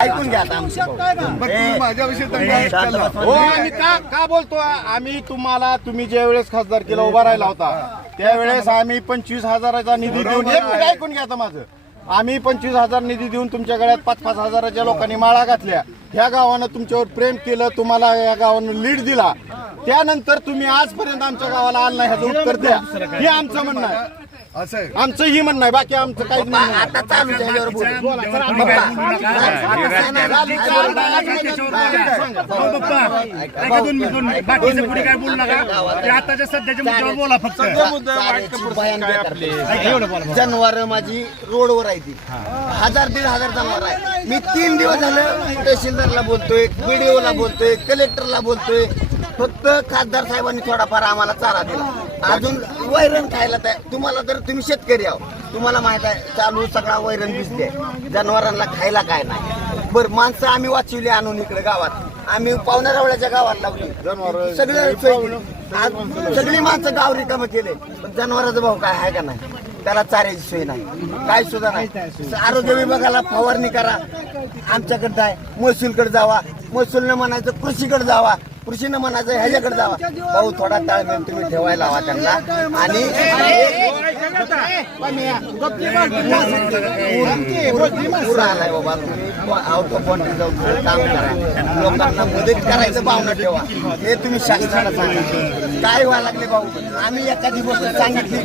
ऐकून घ्या आता आमचे भाऊ. बरं, तुम्ही माझ्याविषयी दंगा शांत केला. बस. हो आम्ही का का बोलतो आम्ही तुम्हाला तुम्ही ज्या वेळेस खासदारकीला उभा राहिला होता त्यावेळेस आम्ही पंचवीस हजाराचा निधी देऊन एक मिनिट ऐकून घ्या आता माझं. आम्ही पंचवीस हजार निधी देऊन तुमच्या गळ्यात पाच पाच हजाराच्या लोकांनी माळा घातल्या. ह्या गावानं तुमच्यावर प्रेम केलं तुम्हाला या गावानं लीड दिला. त्यानंतर तुम्ही आजपर्यंत आमच्या गावाला आला नाही ह्याचं उत्तर द्या. हे आमचं म्हणणं आहे. असं आहे. आमचं ही म्हणणं आहे बाकी आमचं काहीच म्हणणं नाही. आता चालू आहे, ह्याच्यावर बोलू. आताच्या सध्याच्या मुद्द्यावर बोला फक्त. जनावर माझी रोडवर आहे ती. हजार दीड हजार जनावर आहे. मी तीन दिवस झालं तहसीलदारला बोलतोय बीडीओला बोलतोय कलेक्टरला बोलतोय. फक्त खासदार साहेबांनी थोडाफार आम्हाला चारा दिला. अजून वैरण खायला तयार तुम्हाला तर तुम्ही शेतकरी आहो तुम्हाला माहीत आहे चालू सगळा वैरण भिजते जनावरांना खायला काय नाही. बरं माणसं आम्ही वाचवली आणून इकडे गावात. आम्ही पावण्या रावळ्याच्या गावात लावली. सगळे सगळी माणसं गाव रिकामं केले. पण जनावराचा भाव काय आहे का नाही? त्याला चाऱ्याची सोय नाही. काय सुद्धा नाही. आरोग्य विभागाला फवारणी करा. आमच्याकडे आहे. महसूलकडे जावा. महसूलनं म्हणायचं कृषीकडे जावा. कृषीनं म्हणायचं ह्याच्याकडे जावा भाऊ थोडा ताळमेळ तुम्ही ठेवायला हवा त्यांना. आणि पूर आलाय बाबा. आउट ऑफ बॉन्ड्री जाऊन काम करा. लोकांना मदत करायचं भावना ठेवा. हे तुम्ही शासनाला सांगा. काय व्हायला लागले भाऊ? आम्ही एखादी गोष्ट सांगितली.